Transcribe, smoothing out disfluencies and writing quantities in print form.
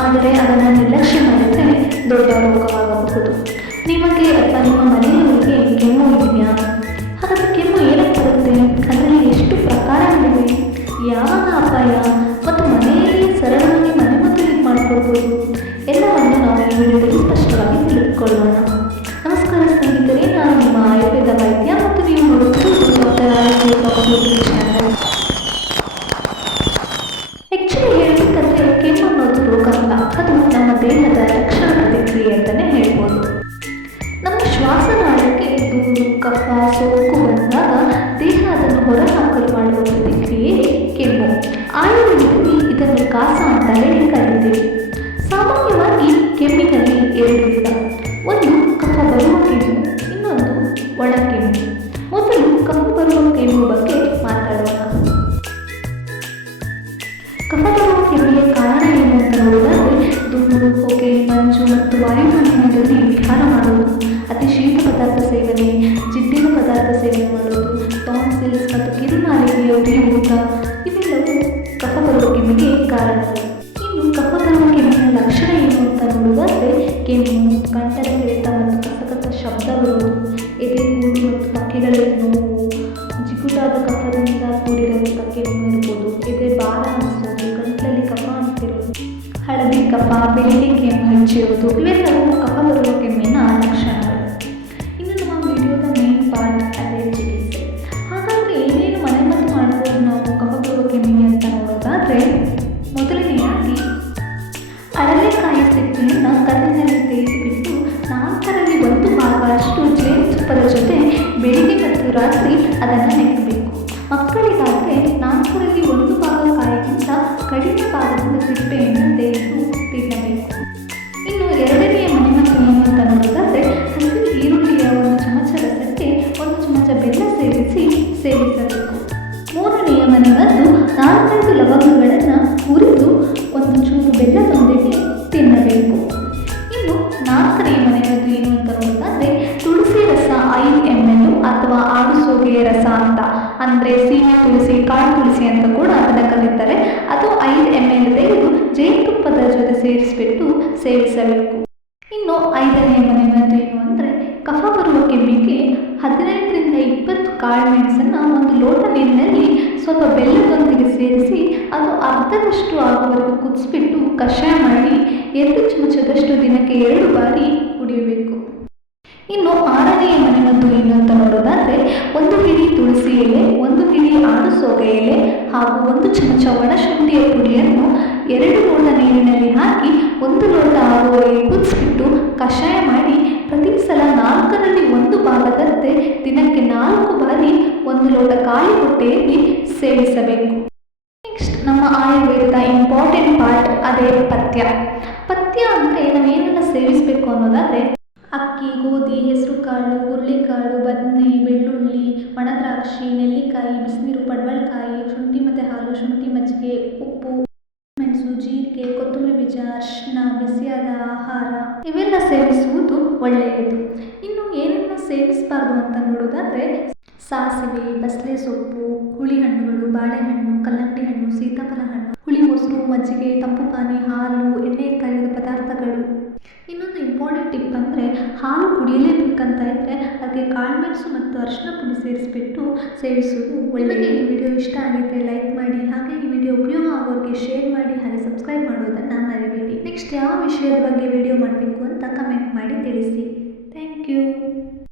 ಆದರೆ ಅದನ್ನು ನಿರ್ಲಕ್ಷ್ಯ ಮಾಡಿದರೆ ದೊಡ್ಡ ರೋಗವಾಗಬಹುದು. ನಿಮಗೆ ಅಥವಾ ನಿಮ್ಮ ಮನೆಯವರಿಗೆ ಕೆಮ್ಮು ಇದೆಯಾ? ಹಾಗಾದರೆ ಕೆಮ್ಮು ಏನಕ್ಕೆ ಬರುತ್ತೆ? ಅದರಲ್ಲಿ ಎಷ್ಟು ಪ್ರಕಾರಗಳಿವೆ? ಯಾವಾಗ ಅಪಾಯ? ಮತ್ತು ಮನೆಯಲ್ಲಿ ಸರಳವಾಗಿ ಮನೆಮದ್ದು ಹೇಗೆ ಮಾಡಿಕೊಳ್ಬೋದು? ಎಲ್ಲವನ್ನು ನಾವು ಈ ವಿಡಿಯೋದಲ್ಲಿ ಸ್ಪಷ್ಟವಾಗಿ ತಿಳಿದುಕೊಳ್ಳೋಣ. ನಮಸ್ಕಾರ ಸ್ನೇಹಿತರೆ, ನಾನು ನಿಮ್ಮ ಆಯುರ್ವೇದ ವೈದ್ಯ ಮತ್ತು ನೀವು ನೋಡುತ್ತಿರುವುದು ಚಾನಲ್. ಆ್ಯಕ್ಚುಲಿ ಹೇಳಬೇಕಂದ್ರೆ ಕೆಮ್ಮು ಅನ್ನೋದು ರೋಗ ಅಲ್ಲ, ಅದು ನಮ್ಮ ದೇಹದ ರಕ್ಷಣಾ ಪ್ರತಿಕ್ರಿಯೆ ಅಂತಲೇ ಹೇಳ್ಬೋದು. ನಮ್ಮ ಶ್ವಾಸನಾಳಕ್ಕೆ ಧೂಳು, ಕಫ, ಸೋಂಕು ಬಂದಾಗ ದೇಹ ಅದನ್ನು ಹೊರಹಾಕಲು ಮಾಡುವ ಪ್ರತಿಕ್ರಿಯೆ ಕೆಮ್ಮು. ಆಯುರ್ವೇದದಲ್ಲಿ ಇದನ್ನು ಕಾಸ ಅಂತ ಹೇಳಿ ಕರೀತೀವಿ. ಸಾಮಾನ್ಯವಾಗಿ ಕೆಮ್ಮಿನಲ್ಲಿ ಎರಡು ವಿಧ. ಒಂದು ಕಫ ಬರುವ ಕೆಮ್ಮು, ಇನ್ನೊಂದು ಒಣ ಕೆಮ್ಮು. ಮೊದಲು ಕಫ ಬರುವ ಕೆಮ್ಮು ಬಗ್ಗೆ ಮಾತಾಡೋಣ. ಕಫ ಬರುವ ಕೆಮ್ಮಿಗೆ ಕಾರಣ ಏನು ಅಂತ ನೋಡಿದರೆ ಧೂಳು, ಹೊಗೆ, ಮಂಜು ಮತ್ತು ವಾಯುಮಾಲಿನ್ಯದಲ್ಲಿ ವಿಹಾರ ಮಾಡೋದು, ಅತಿ ಶೀತ ಪದಾರ್ಥ ಸೇವನೆ, ಜಿಡ್ಡಿನ ಪದಾರ್ಥ ಸೇವನೆ ಮಾಡೋದು, ಟಾನ್ಸಿಲ್ಸ್ ಮತ್ತು ಕಿರುನಾಲಿಗೆಯ ಉರಿಯೂತ ಇವೆಲ್ಲವೂ ಕಫ ಬರುವ ಕೆಮ್ಮಿಗೆ ಕಾರಣಗಳು. ಇನ್ನು ಕಫ ಬರುವ ಕೆಮ್ಮಿನ ಲಕ್ಷಣ ಏನು ಅಂತ ನೋಡುವುದಾದರೆ ಕೆಮ್ಮು, ಕಂಠದ ಕೆರೆತ ಮತ್ತು ಕಸಕಸ ಶಬ್ದ ಬರುವುದು, ಎದೆ ಕೂಡು ಮತ್ತು ಪಕ್ಕೆಗಳಲ್ಲಿ ನೋವು, ಜಿಗುಟಾದ ಕಫದಿಂದ ಕೂಡಿರುವಂಥ ಕೆಮ್ಮು ಇರ್ಬೋದು, ಎದೆ ಭಾರ ಅನಿಸೋದು, ಗಂಟಲಲ್ಲಿ ಕಫ ಅಂತಿರೋದು, ಹಳದಿ ಕಫ, ಬೆಳಿಗ್ಗೆ ಕೆಮ್ಮು ಹೆಚ್ಚಿರುವುದು ಇವೆಲ್ಲವೂ ಕಫ ಬರುವ ಕೆಮ್ಮಿನ ಲಕ್ಷಣಗಳು. ಇನ್ನು ನಮ್ಮ ವಿಡಿಯೋದ ಮೇನ್ ಪಾರ್ಟ್ ಅದೇ ಚಿಕಿತ್ಸೆ. ಹಾಗಾದರೆ ಏನೇನು ಮನೆಮದ್ದು ಮಾಡ್ಬೋದು ನಾವು ಕಫ ಬರುವ ಕೆಮ್ಮಿಗೆ ಅಂತ ನೋಡೋದಾದರೆ, ಮೊದಲನೆಯಾಗಿ ಅರಳೆಕಾಯಿ ಸಿಪ್ಪೆಯನ್ನು ಕಲ್ಲಿನಲ್ಲಿ ಬೇಯಿಸಿಬಿಟ್ಟು 4ರಲ್ಲಿ 1 ಭಾಗ ಅಷ್ಟು ಜೇನುತುಪ್ಪದ ಜೊತೆ ಬೆಳಿಗ್ಗೆ ಮತ್ತು ರಾತ್ರಿ ಅದನ್ನು ನೆಕ್ಕಬೇಕು. ಮಕ್ಕಳಿಗಾದರೆ 4ರಲ್ಲಿ 1 ಭಾಗ ಕಾಯಿಗಿಂತ ಕಡಿಮೆ ಭಾಗದಿಂದ ಸಿಪ್ಪೆಯನ್ನು ತೆಗೆದು ತಿನ್ನಬೇಕು. ಇನ್ನು ಎರಡನೆಯ ಮನೆಮದ್ದು ಏನು ಅಂತ ನೋಡೋದಾದರೆ ಹಸಿ ಈರುಳ್ಳಿಯ 1 ಚಮಚ ರಸಕ್ಕೆ 1 ಚಮಚ ಬೆಲ್ಲ ಸೇರಿಸಿ ಸೇವಿಸಬೇಕು. ಮೂರನೆಯ ಮನೆಮದ್ದು 4 ಲವಂಗಗಳನ್ನು ಹುರಿದು 1 ಚೂರು ಬೆಲ್ಲದೊಂದಿಗೆ ತಿನ್ನಬೇಕು. ಇನ್ನು 4ನೇ ಮನೆಮದ್ದು ಏನು ಅಂತ ನೋಡೋದಾದರೆ ತುಳಸಿ ರಸ 5 ml ಅಥವಾ ಆಡುಸೋಗೆಯ ರಸ ಅಂತ, ಅಂದರೆ ಸೀಮೆ ತುಳಸಿ, ಕಾಳು ತುಳಸಿ ಅಂತ ಕೂಡ ಅದನ್ನು ಕರೀತಾರೆ. ಅದು 5 ml ತೆಗೆದು ಜೇನುತುಪ್ಪದ ಜೊತೆ ಸೇರಿಸಿಬಿಟ್ಟು ಸೇವಿಸಬೇಕು. ಇನ್ನು 5ನೇ ಮನೆಮದ್ದು ಏನು ಅಂದರೆ ಕಫ ಬರುವ ಕೆಮ್ಮಿಗೆ 15ರಿಂದ 20 ಕಾಳುಮೆಣಸನ್ನು 1 ಲೋಟ ನೀರಿನಲ್ಲಿ ಸ್ವಲ್ಪ ಬೆಲ್ಲದೊಂದಿಗೆ ಸೇರಿಸಿ ಅದು ಅರ್ಧದಷ್ಟು ಆಗುವವರೆಗೂ ಕುದಿಸ್ಬಿಟ್ಟು ಕಷಾಯ ಮಾಡಿ 2 ಚಮಚದಷ್ಟು ದಿನಕ್ಕೆ 2 ಬಾರಿ ಕುಡಿಯಬೇಕು. ಇನ್ನು 6ನೇ ಮನೆಮದ್ದು ಏನು ಅಂತ ನೋಡೋದಾದರೆ 1 ಹಿಡಿ ತುಳಸಿ ಎಲೆ, 1 ಹಿಡಿ ಆಡುಸೋಗೆ ಎಲೆ ಹಾಗೂ 1 ಚಮಚ ಒಣಶುಂಠಿಯ ಪುಡಿಯನ್ನು 2 ಲೋಟ ನೀರಿನಲ್ಲಿ ಹಾಕಿ 1 ಲೋಟ ಆಗುವವರೆಗೆ ಕುದಿಸ್ಬಿಟ್ಟು ಕಷಾಯ ಮಾಡಿ ಪ್ರತಿ ಸಲ 4ರಲ್ಲಿ 1 ಭಾಗದಂತೆ ದಿನಕ್ಕೆ 4 ಬಾರಿ 1 ಲೋಟ ಖಾಲಿ ಹೊಟ್ಟೆಯಲ್ಲಿ ಸೇವಿಸಬೇಕು. ನೆಕ್ಸ್ಟ್ ನಮ್ಮ ಆಯುರ್ವೇದದ ಇಂಪಾರ್ಟೆಂಟ್ ಪಾರ್ಟ್ ಅದೇ ಪಥ್ಯ. ಪಥ್ಯ ಅಂದರೆ ನಾವೇನೆಲ್ಲ ಸೇವಿಸಬೇಕು ಅನ್ನೋದಾದರೆ ಅಕ್ಕಿ, ಗೋಧಿ, ಹೆಸರುಕಾಳು, ಹುರುಳಿಕಾಳು, ಬದನೆ, ಬೆಳ್ಳುಳ್ಳಿ, ಒಣದ್ರಾಕ್ಷಿ, ನೆಲ್ಲಿಕಾಯಿ, ಬಿಸಿನೀರು, ಪಡವಲಕಾಯಿ, ಶುಂಠಿ ಮತ್ತು ಹಾಲು, ಶುಂಠಿ ಮಜ್ಜಿಗೆ, ಉಪ್ಪು, ಮೆಣಸು, ಜೀರಿಗೆ, ಕೊತ್ತಂಬರಿ ಬೀಜ, ಅರಿಶಿನ, ಬಿಸಿಯಾದ ಆಹಾರ ಇವೆಲ್ಲ ಸೇವಿಸುವುದು ಒಳ್ಳೆಯದು. ಇನ್ನು ಏನೆಲ್ಲ ಸೇವಿಸಬಾರ್ದು ಅಂತ ನೋಡೋದಾದರೆ ಸಾಸಿವೆ, ಬಸಳೆ ಸೊಪ್ಪು, ಹುಳಿ ಹಣ್ಣುಗಳು, ಬಾಳೆಹಣ್ಣು, ಕಲ್ಲಂಗಡಿ ಹಣ್ಣು, ಸೀತಾಫಲ ಹಣ್ಣು, ಹುಳಿ ಮೊಸರು, ಮಜ್ಜಿಗೆ, ತಂಪು ಪಾನಿ, ಹಾಲು, ಎಣ್ಣೆ ಕರಿದ ಪದಾರ್ಥಗಳು. ಇನ್ನೊಂದು ಇಂಪಾರ್ಟೆಂಟ್ ಟಿಪ್ ಅಂದರೆ ಹಾಲು ಕುಡಿಯಲೇಬೇಕಂತ ಇದ್ದರೆ ಅದಕ್ಕೆ ಕಾಳುಮೆಣಸು ಮತ್ತು ಅರಿಶಿನ ಪುಡಿ ಸೇರಿಸಿಬಿಟ್ಟು ಸೇವಿಸುವುದು ಒಳ್ಳೆಯದು. ಈ ವಿಡಿಯೋ ಇಷ್ಟ ಆಗಿದ್ದರೆ ಲೈಕ್ ಮಾಡಿ, ಹಾಗೆ ಈ ವಿಡಿಯೋ ಉಪಯೋಗ ಆಗೋರಿಗೆ ಶೇರ್ ಮಾಡಿ, ಹಾಗೆ ಸಬ್ಸ್ಕ್ರೈಬ್ ಮಾಡೋದನ್ನು ಮರಿಬೇಡಿ. ನೆಕ್ಸ್ಟ್ ಯಾವ ವಿಷಯದ ಬಗ್ಗೆ ವಿಡಿಯೋ ಮಾಡಬೇಕು ಅಂತ ಕಮೆಂಟ್ ಮಾಡಿ ತಿಳಿಸಿ.